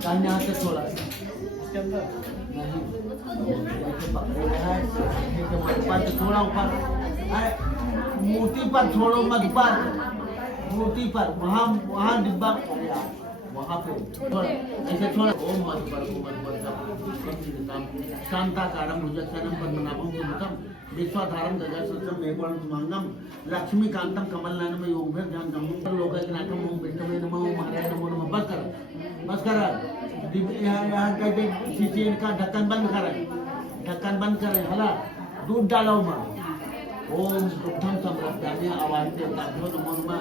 कान यहाँ से छोड़ा इसके अंदर नहीं, ऐसे पकड़े है, ऐसे मत पर थोड़ा ऊपर, अरे मूर्ति पर छोड़ो, मत पर, मूर्ति पर, वहाँ वहाँ डिब्बा, वहाँ पे छोड़ा, ऐसे छोड़ा। ओम मत पर शांताकारम भुजगशयनम पद्मनाभम सुभृतम विश्वाधारम गगनसदृशम मेघवर्णम लक्ष्मीकांतम कमलनयनम योगभीर्ध्यानगम्यं लोकैकनाथम ओम विष्णुवे नमः ओम हराय नमो नमः। बस कर यहाँ कहते शीशे का ढक्कन बंद करें, ढक्कन बंद करें, हला दूध डालो माँ। ओम दुग्धम समृद्धानि आवाहित देवताभ्यो नमो नमः।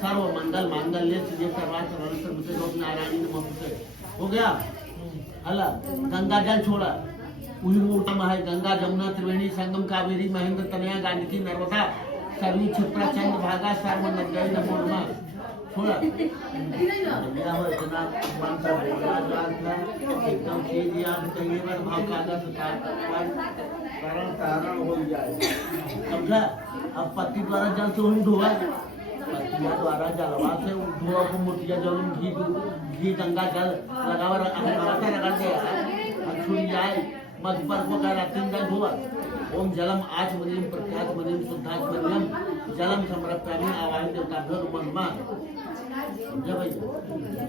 सर्व मंगल मांगल्य शिवे सर्वार्थ साधके शरण्ये नारायणी नमोस्तुते। हो गया हला। गंगा जल छोड़ा, वही मूर्ति में है गंगा जमुना त्रिवेणी संगम कावेरी महेंद्र तनया गांडकी नर्मदा सरयू क्षिप्रा चंद्र भागा सर्व नद्यै नमो नमः। छोड़ा मेरा हो इतना मन का बोला जाता एकदम सीध याद करिए, बस भाव कागा कारण तारण हो जाए, समझा। अब पत्ती द्वारा जल से हम धोआ, पत्तिया द्वारा जलवा से धोआ को मूर्तिया जल घी गंगा जल लगावा रगड़ दे छुड़ी जाए, मत पर को कह तीन जल धोआ। ओम जलम आचमनीयम प्रत्याचमनीयम शुद्धाचमनीयम जलम समर्पयामि आवाहित देवताभ्यो नमो नमः। समझा भैया।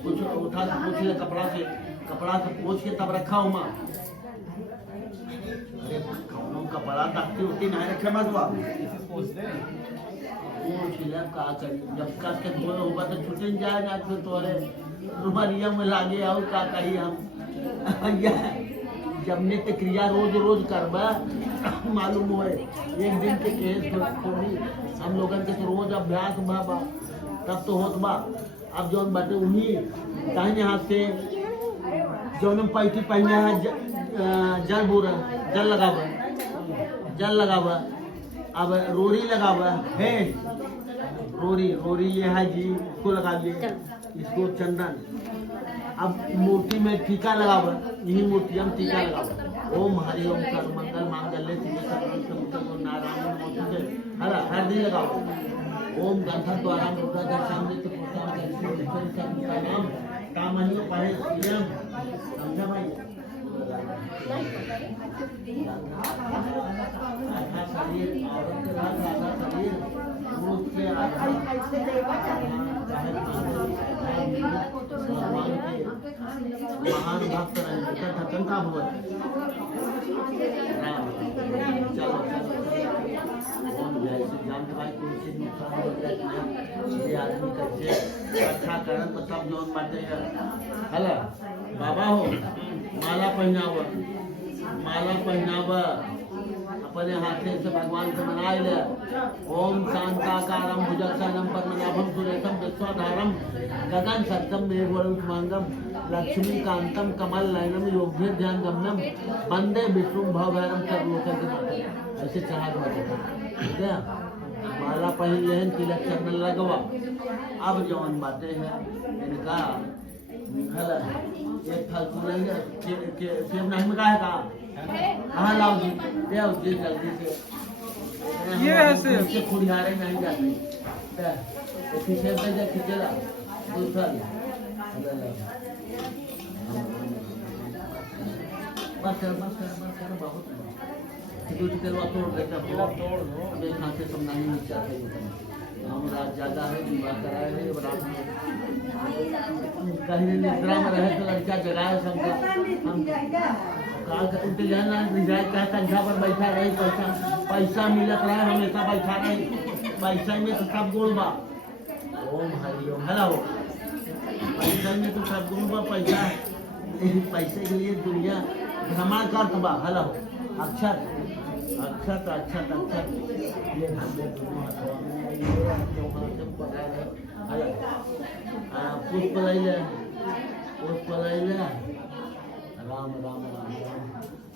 कुछ उठा के पोछ ले, कपड़ा से पोछ के तब रखा हूँ माँ। अरे कपड़ा तख्ती उठती नहीं रखे मत हुआ, का करी जब कट के धोए होगा तो छुटे जाए ना, फिर तो अरे रुपया में लागे और का कही हम जब नित्य क्रिया रोज रोज करबा मालूम हो एक दिन के केस थोड़ी हम लोगन के तो रोज अभ्यास बा तब तो होत बा। अब जो बाटे उन्हीं दाहिने हाथ से जो पैठी पहने है जल बोरा जल लगावा, अब रोरी लगावा है, रोरी ये है जी, इसको लगा लिए, इसको चंदन। अब मूर्ति में टीका लगावा, यही मूर्ति हम टीका लगावा। ओम हरि ओम कर मंगल मांगल्य शिवे सर्वार्थ नारायण नमोस्तुते। हला हल्दी लगाओ। ओम गंधर्व द्वारा मुद्रा दर्शामि तो नाम कामनियो पढ़े सीएम। समझा भाई। आधा शरीर औरत के साथ आधा शरीर पुरुष के आधा महान भक्त ढक्कन का भवन। चलो जानते भाई कोई नुकसान हो जाए आदमी करके अच्छा करन तो सब जोन बाटे हला। बाबा हो माला पहनावा अपने हाथे से भगवान से मनाए ले। ओम शांताकारम भुजगशयनम पद्मनाभम सुरेशम विश्वाधारम गगन सदृशम मेघवर्णम लक्ष्मीकांतम कमलनयनम योगभीर्ध्यानगम्यं वंदे विष्णुं भवभैरवं सर्वलोकैकनाथं। ऐसे चाहत बाटे माला पहन ले, तिलक चंदन लगवा। अब जौन बातें हैं इनका एक फालतू नहीं है, सेब नहीं में है कहाँ लाओ जी, जी जल्दी से। ये है सेब खुरियारे नहीं जाते, सेब से जब खींचेला दूसरा बस कर बहुत तोड़ देता हमें यहाँ से समझना नहीं चाहते। हम रात ज्यादा है, विवाह कराए है, रात में कहीं निद्रा में रहे तो लड़का जगाए सबको। हम काल का उल्टे जाना जाए क्या संख्या पर बैठा रहे, पैसा मिलत रहे, हमेशा बैठा रहे, पैसा में तो सब गोल बा। ओम हरि ओम हला हो, पैसा में तो सब गोल बा। पैसे के लिए दुनिया भ्रमण करत बा। हला हो अक्षर ये पुष्प लैले राम राम राम राम।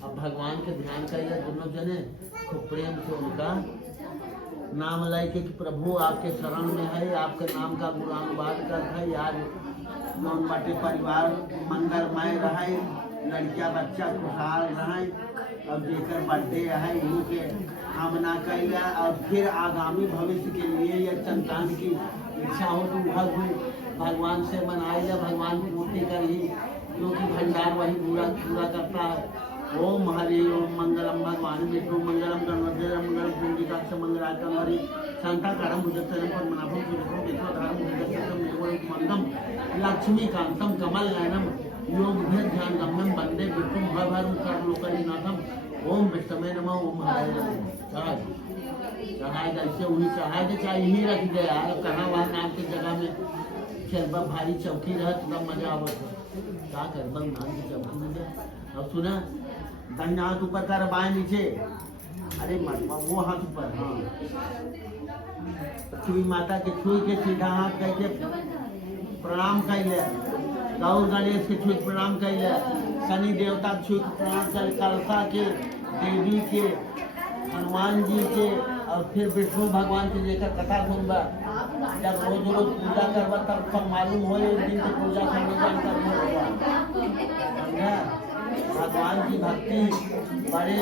अब भगवान के ध्यान करिए दोनों जने खूब प्रेम से उनका नाम लाई के प्रभु आपके शरण में है, आपके नाम का गुणानुवाद करता है। आज नौन बाटे परिवार मंगलमय रहे, लड़किया बच्चा खुशहाल रहे। अब जेकर बर्थडे है इन्हीं के कामना करेगा और फिर आगामी भविष्य के लिए या संतान की इच्छा हो तो भगवान से मनाएगा, भगवान की मूर्ति कर ही श्रृंगार वही पूरा पूरा करता है। ओम हरि ओम मंगलम भगवान विष्णु मंगलम गणपति मंगलम पुंडिकाक्ष मंगलाचरण हरि शांताकारं भुजगशयनं पद्मनाभं सुरेशं केशवधारं भुजगशयनं मेघवर्णं मंदं लक्ष्मीकान्तं कमलनयनं योगभेदध्यानगम्यं वन्दे विष्णुं भवभयं सर्वलोकैकनाथं। ओम विष्णवे नमः ओम हराय नमः। चढ़ाएगा इससे उन्हीं चढ़ाए चाहिए ही रख दे यार, कहाँ वहाँ नाम की जगह में चलबा भारी चौकी रह तब मजा आवत है। क्या कर बम नाम की चौकी में दे। अब सुना दाहिना हाथ ऊपर कर बाएं नीचे, अरे मत वो हाथ ऊपर, हाँ पृथ्वी माता के छुई के सीधा हाथ करके प्रणाम कर ले, गौर गणेश के छुई प्रणाम कर ले, शनि देवता के छुई प्रणाम कर, कलसा के, देवी के, हनुमान जी के और फिर विष्णु भगवान के लेकर कथा सुनबा। जब रोज रोज पूजा करबा तब सब मालूम हो एक दिन की पूजा करने जानकारी होगा। समझा? भगवान की भक्ति बड़े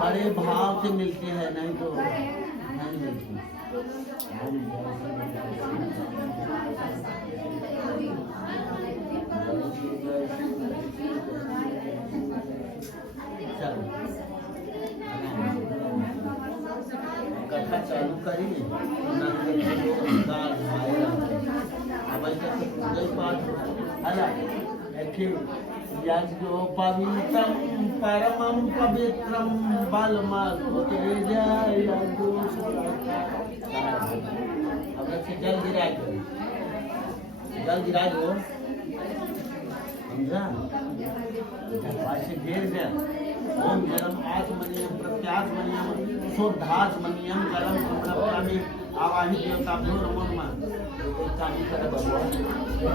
बड़े भाव से मिलती है, नहीं तो नहीं मिलती। कथा चालू करी जो पवित्रम परमं पवित्रम बलमल जल गिरा दो, समझा? घेर गया। ओम जलम आत्मनियम प्रत्यात्मनियम शुद्धात्मनियम जलम संरक्षामि आवाहित देवताभ्यो नमो नमः। एक काम करे भगवान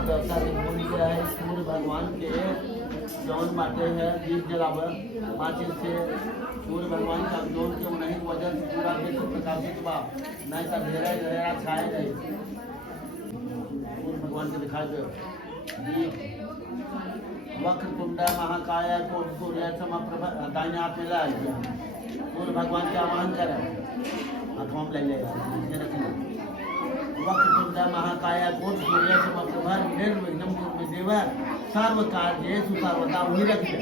देवता के भूमि गया है, सूर्य भगवान के जौन बाटे है दीप जलावर माचिस से सूर्य भगवान का जौन के नहीं वजन से पूरा विश्व प्रकाशित बा, नहीं तो अंधेरा गहरा छाए गए। सूर्य भगवान के दिखाई दे दीप वक्रतुंड महाकाय सूर्य समप्रभ दाहिने हाथ में ला सूर्य भगवान के आह्वान करे, हाथों में ले लेगा वक्रतुंड महाकाय सूर्य समप्रभ निर्विघ्नं कुरु देव सर्व कार्येषु सर्वदा। वही रखे,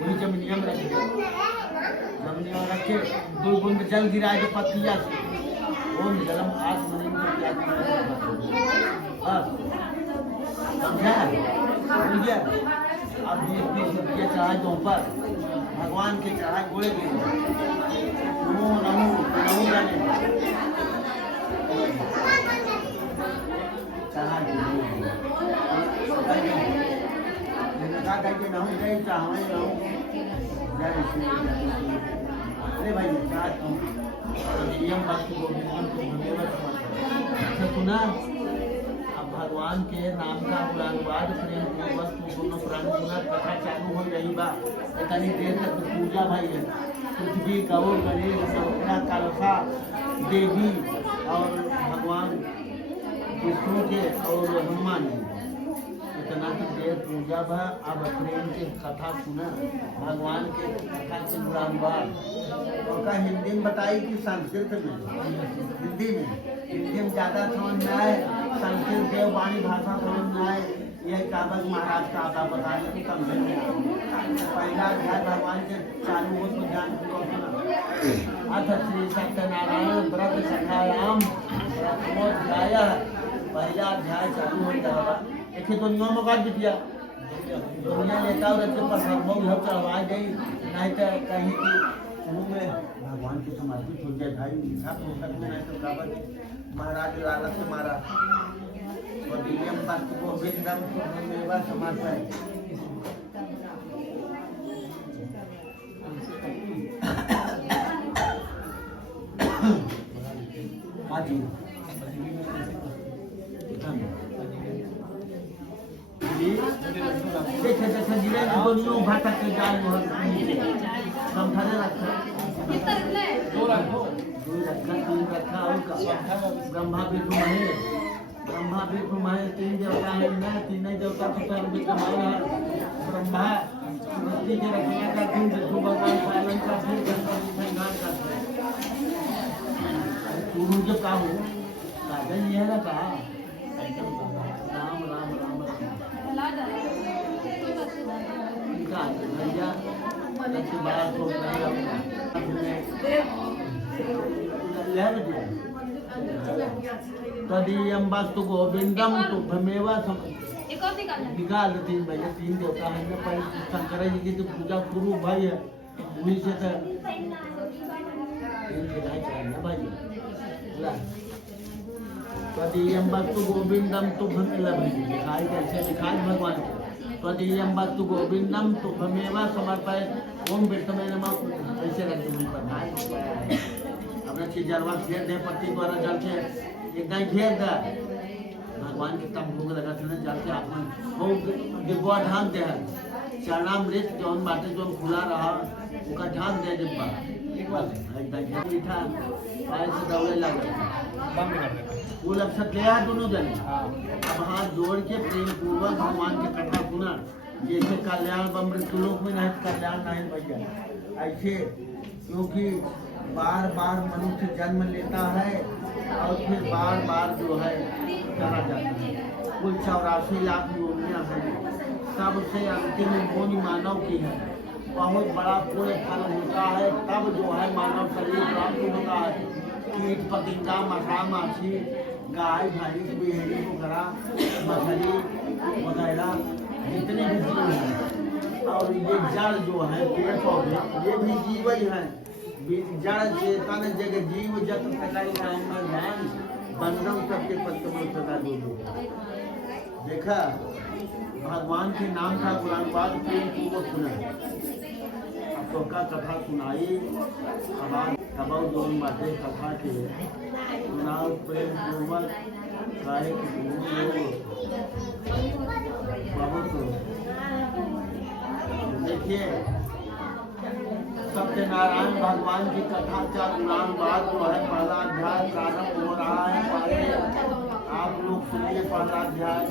वही जब नियम रखे, जब नियम रखे 2 बूंद जल गिराए जो पत्तियां से। ओम जलम आत्मनियम समझा? समझ अब ये चढ़ाए तो ऊपर भगवान के चढ़ाए गोले के नमो नमो नमो जाने चढ़ा करके नहूँ गए चाहे रहूँ। अरे भाई नियम भक्ति सुना। भगवान के नाम का पुराणवाद प्रेम पूर्वक दोनों पुराण सुना कथा चालू हो रही बा। इतनी देर तक पूजा भाई है, पृथ्वी गौर गणेश कलसा देवी और भगवान विष्णु के और हनुमान जी, इतना की देर पूजा बा। अब प्रेम की कथा सुना, भगवान के कथा से पुराणवाद उनका हिंदी में बताई कि संस्कृत में, हिंदी में ज़्यादा समझ में आए, संस्कृत देववाणी भाषा समझ में आए। यह कागज महाराज का आता बताने की समझ में आए। पहला अध्याय भगवान के चालू हो तो ज्ञान पूर्वक सुना। अथ श्री सत्यनारायण व्रत सखायाम प्रथमोध्याय, पहला अध्याय चालू हो जाएगा। एक तो नियम का दिया दुनिया नेता पर सब चढ़वा गई, नहीं तो कहीं की शुरू में भगवान की समर्पित हो जाए भाई मीठा पोषक में, नहीं तो काबत महाराज लालच से मारा और नियम वस्तु को विक्रम को समर्पण। हाँ जी ब्रह्मा विष्णु महेश, ब्रह्मा विष्णु महेश 3 देवता है। मैं 3 देवता ब्रह्मा सृष्टि के रचना करते हैं, विष्णु भगवान पालन करते हैं, गणपति संहार करते हैं। शुरू जो काम हो साधन ये है ना कहा राम राम राम राम। की बात हो रही तदीयम वस्तु गोविंदम तुभमेव निकाल 3 भैया 3 देवता है ना पर शंकर जी की जो पूजा गुरु भाई है वही से तो भाई तदीयम वस्तु गोविंदम तुभमेव दिखाई कैसे दिखाई भगवान को तदीयम वस्तु गोविंदम तुभमेव समर्पय ओम विष्णु नमः ऐसे रख दो पर अपना चीज जलवा घेर दे पत्ती द्वारा जल के एकदम घेर दे भगवान के तब भोग लगा था जल के आत्मा भोग डिब्बा ढांक दे चरणामृत जौन बाटे जौन खुला रहा उसका ढांक दे डिब्बा एकदम घेर लिखा पायल से दौड़े लगा वो लक्षण ले दोनों जन अब हाथ जोड़ के प्रेम पूर्वक भगवान के कथा सुना जैसे कल्याण मृत्युलोक में नहीं कल्याण नहीं भैया ऐसे क्योंकि बार बार मनुष्य जन्म लेता है और फिर बार बार जो है चला जाता है कुल 84 लाख योनियां हैं सबसे अंतिम योनि मानव की है बहुत बड़ा पूरे फल होता है तब जो है मानव शरीर प्राप्त होता है कीट पतंगा मछा माछी गाय भैंस बिहेड़ी वगैरह मछली वगैरह जितने भी जीव हैं और ये जड़ जो है पेड़ पौधे ये भी जीव ही है जड़ चेतन जग जीव जत सकल नाम में ध्यान बंदम सबके पत्तमों सदा बोलो देखा भगवान के नाम का कुरान पाक प्रेम पूर्वक सुना अब तो का कथा सुनाई अब दोनों बातें कथा के सुनाओ प्रेम पूर्वक काहे बहुत देखिए सत्यनारायण भगवान की कथा का कुरान बाद जो है पहला अध्याय प्रारंभ हो रहा है पहले आप लोग सुनिए पहला अध्याय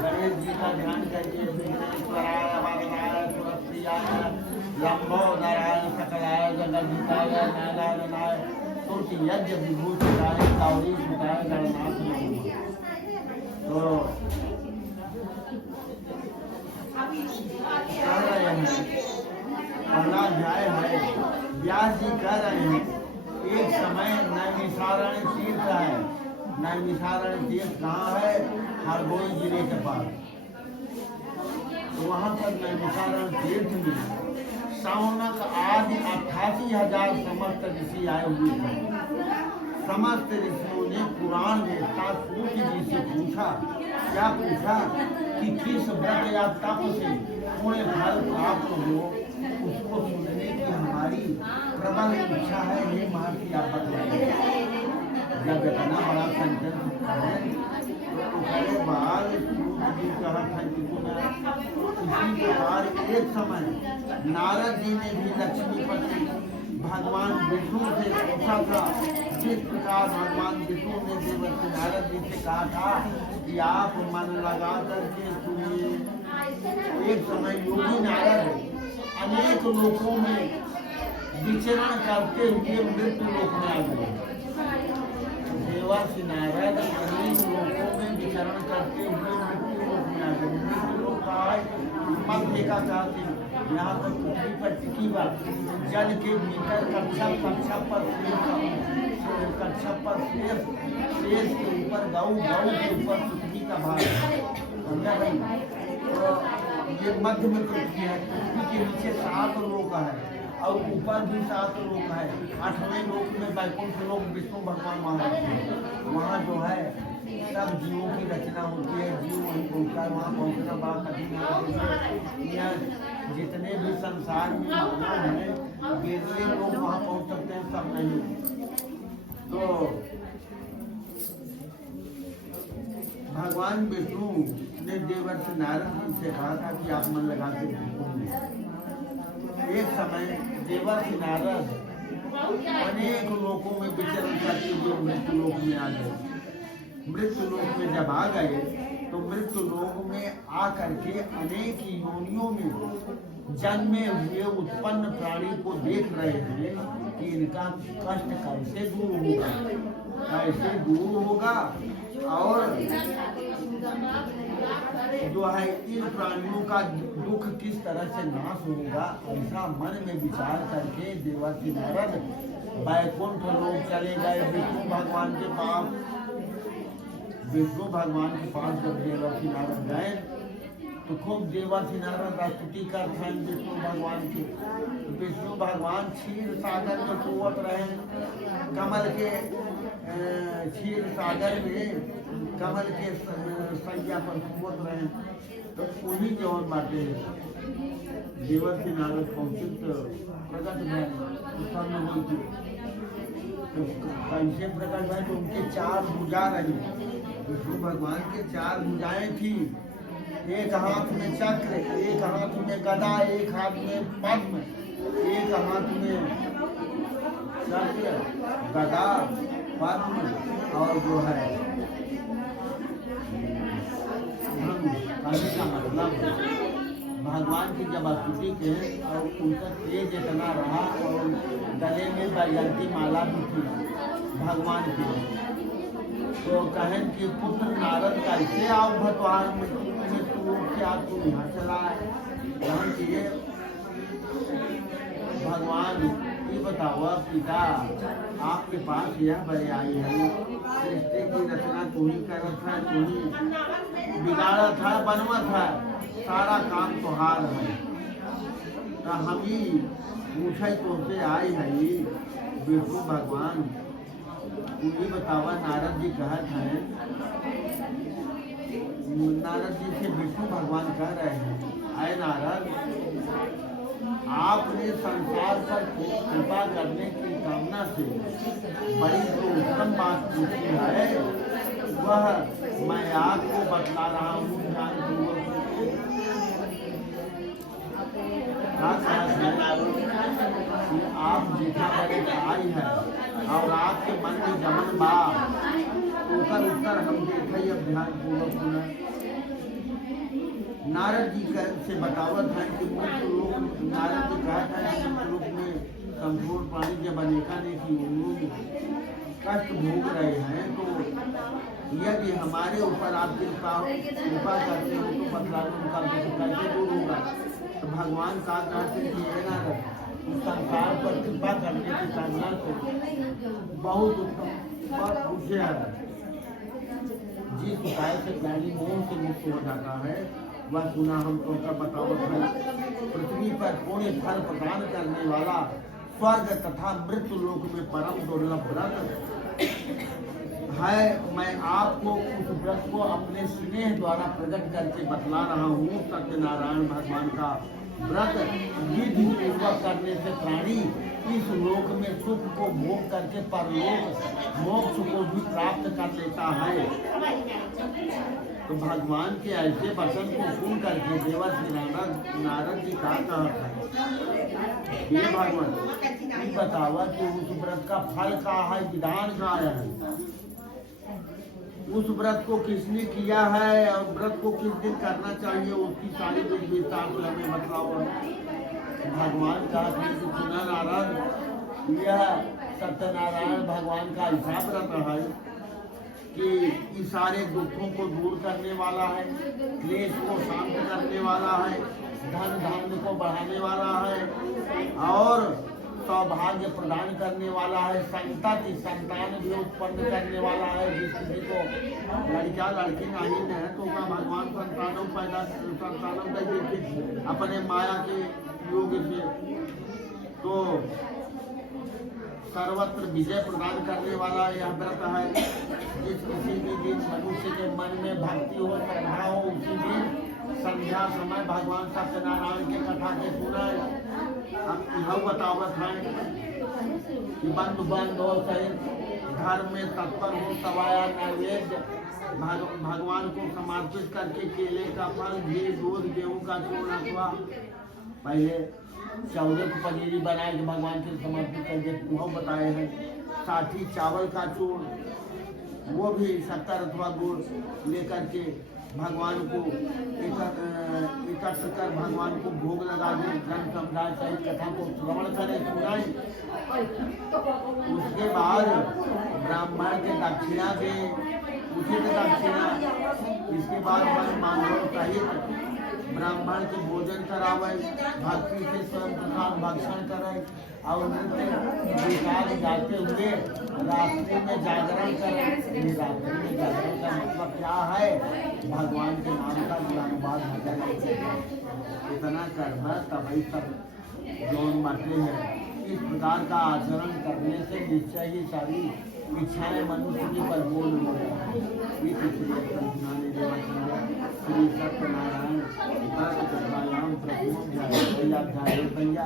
गणेश जी का ध्यान करके विघ्नेश्वराय वरदाय सुरप्रियाय लंबोदराय सकलाय जगदीताय नारायणाय तुलसी यज्ञ विभूषिताय गौरी सुताय गणनाथ तो पहला अध्याय है व्यास जी कह रहे हैं एक समय नैमिषारण्य तीर्थ है नैमिषारण्य तीर्थ कहाँ है हरदोई जिले के पास तो वहाँ पर नैमिषारण्य तीर्थ में शौनक आदि 88,000 समस्त ऋषि आए हुए थे समस्त ऋषियों ने पुराण वेदता सूर्य जी से पूछा क्या पूछा कि किस व्रत या तप से पुण्य फल प्राप्त हो उसको सुनने की हमारी प्रबल इच्छा है ये महर्षि आप बतलाइए जब इतना बड़ा संकट है तो बाल जी कहा था कि इसी प्रकार एक समय नारद जी ने भी लक्ष्मीपति भगवान विष्णु से पूछा था जिस प्रकार भगवान विष्णु ने देवर्षि नारद जी से कहा था कि आप मन लगा करके सुनिए एक समय योगी नारद अनेक लोकों में विचरण करते हुए मृत्यु लोक में आ गए देवर्षि नारद अनेक लोकों में विचरण करते हुए मृत्यु लोक में आ गए मृत्यु लोक का मध्य का चाहते यहाँ पर पृथ्वी पर टिकी बात जल के भीतर कक्षा पर शेष के ऊपर गौ के ऊपर पृथ्वी का भाग समझा भाई तो ये मध्य में पृथ्वी है पृथ्वी के नीचे 7 लोक है और ऊपर भी 7 लोक है 8वें लोक में वैकुंठ लोक विष्णु भगवान वहाँ जो है सब जीवों की रचना होती है जीव वहीं पहुँचता है वहाँ पहुँचना बड़ा कठिन है जितने भी संसार में मानव हैं वेदीय लोग वहाँ पहुँच सकते हैं सब नहीं तो भगवान विष्णु ने देवर्षि नारद जी से कहा था कि आप मन लगा के एक समय देवर्षि नारद अनेक लोकों में विचरण करते हुए मृत्यु लोक में आ गए मृत्यु लोक में जब आ गए तो मृत्यु लोक में आकर के अनेक योनियों में जन्मे हुए उत्पन्न प्राणी को देख रहे हैं कि इनका कष्ट कैसे दूर होगा और जो है इन प्राणियों का दुख किस तरह से नाश होगा, ऐसा मन में विचार करके देवर्षि नारद बैकुंठ लोग चले गए विष्णु भगवान के पास। विष्णु भगवान के पास जब देवर्षि नारद गए तो खूब देवर्षि नारद स्तुति करते हैं विष्णु भगवान की। विष्णु भगवान क्षीर सागर में सोवत रहे, कमल के क्षीर सागर में कमल के सैया पर सोवत रहे। तो उन्हीं जौन बातें देवर्षि नारद पहुंचे तो प्रकट भय उत्पन्न हुई थी। तो कैसे प्रकट भय तो उनके चार भुजा रही, विष्णु भगवान के चार भुजाएं थी। एक हाथ में चक्र, एक हाथ में गदा, एक हाथ में पद्म, एक हाथ में चक्र गदा पद्म और जो है का मतलब भगवान की जब स्तुति के और उनका तेज इतना रहा और गले में बैजंती माला भी थी भगवान की। तो कहें कि पुत्र नारद कैसे आओ भगवान में तू क्या तुम यहाँ चला है ये भगवान ये बताओ पिता आपके पास यह बड़े आई है, सृष्टि की रचना तू ही करत है, तू ही बिगाड़त है, बनवत है, सारा काम तुहार है। तो हम ही पूछे तुमसे आई है विष्णु भगवान ये बतावा। नारद जी कहत हैं, नारद जी से विष्णु भगवान कह रहे हैं, आए नारद आपने संसार पर कृपा करने की कामना से बड़ी जो उत्तम बात पूछी है वह मैं आपको बतला रहा हूँ ध्यान पूर्वक। आप जितना बड़े आई है और आपके मन में जमन बा उसका उत्तर हम देखे अब ध्यान पूर्वक सुना। नारद जी से बतावत है कि मृत्यु लोक, नारद जी कहा था मृत्यु लोक में संपूर्ण प्राणी जब अनेका ने की लोग कष्ट भोग रहे हैं, तो यदि हमारे ऊपर आप कृपा करते हो तो बतला उनका कैसे दूर होगा। तो भगवान का कहते कि ये नारद संसार पर कृपा करने की कामना से बहुत उत्तम बात पूछे है। जिस उपाय से प्राणी मोह से मुक्त हो जाता है वह सुना हम तुमका बताओ है। पृथ्वी पर पुण्य फल प्रदान करने वाला स्वर्ग तथा मृत्यु लोक में परम दुर्लभ व्रत है। मैं आपको उस व्रत को अपने स्नेह द्वारा प्रकट करके बतला रहा हूँ। सत्यनारायण भगवान का व्रत विधि पूर्वक करने से प्राणी इस लोक में सुख को भोग करके परलोक मोक्ष को भी प्राप्त कर लेता है। तो भगवान के ऐसे वचन को सुन करके देवर्षि नारद जी का कहता है, ये भगवान बतावा कि उस व्रत का फल का है, विधान का है, उस व्रत को किसने किया है और व्रत को किस दिन करना चाहिए उसकी सारी विस्तार से हमें बतलाओ। भगवान का सुना नारद यह सत्यनारायण भगवान का ऐसा व्रत है कि इस सारे दुखों को दूर करने वाला है, क्लेश को शांत करने वाला है, धन धान्य को बढ़ाने वाला है और सौभाग्य प्रदान करने वाला है, संतान भी उत्पन्न करने वाला है। जिस किसी को लड़का लड़की नहीं है तो का भगवान संतानों का देते अपने माया के योग से। तो सर्वत्र विजय प्रदान करने वाला यह व्रत है। जिस किसी भी दिन मनुष्य के मन में भक्ति हो, श्रद्धा हो, उसी दिन संध्या समय भगवान सत्यनारायण के कथा के सुनाए। अब यह बतावत है कि बंद हो सहित घर में तत्पर हो, सवाया नैवेद्य भगवान को समर्पित करके केले का फल, घी, दूध, गेहूं का चूर्ण अथवा पहले चावल की पनीरी बना के भगवान के समर्पित करके वह बताए हैं। साथ ही चावल का चूर्ण वो भी शक्कर अथवा गुड़ लेकर के भगवान को एकत्र कर भगवान को भोग लगा दे, जन समुदाय सहित कथा को श्रवण करें, सुनाए। उसके बाद ब्राह्मण के दक्षिणा दे, उसी के दक्षिणा। इसके बाद मन मानव सहित ब्राह्मण के भोजन करावे, भक्ति से स्वयं प्रसाद भक्षण करे और नृत्य विचार गाते हुए रात्रि में जागरण करे। ये रात्रि में जागरण का मतलब क्या है? भगवान के नाम का गुणानुवाद भजन इतना करना तभी सब जौन बातें हैं। इस प्रकार का आचरण करने से निश्चय ही सारी इच्छाएं मनुष्य की परिपूर्ण हो जाती हैं। श्री सत्यनारायण नाम प्रभु भैया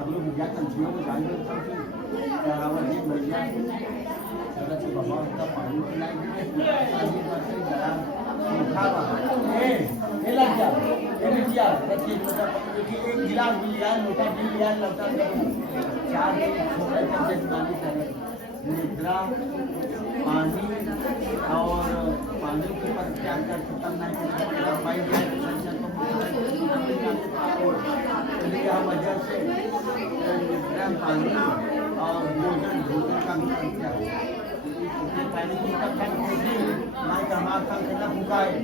अब लोग भैया कंसियों को जान चढ़ावती भैया बाबा का पानी पिलाएंगे एक गिलास भी लिया, लोटा भी लिया, लौटा 4 जजमानी करें। निद्रा, पानी और पानी के ऊपर क्या कर खत्म नहीं वजह से निद्रा, पानी और भोजन का क्या पानी की हमारा भूखा है।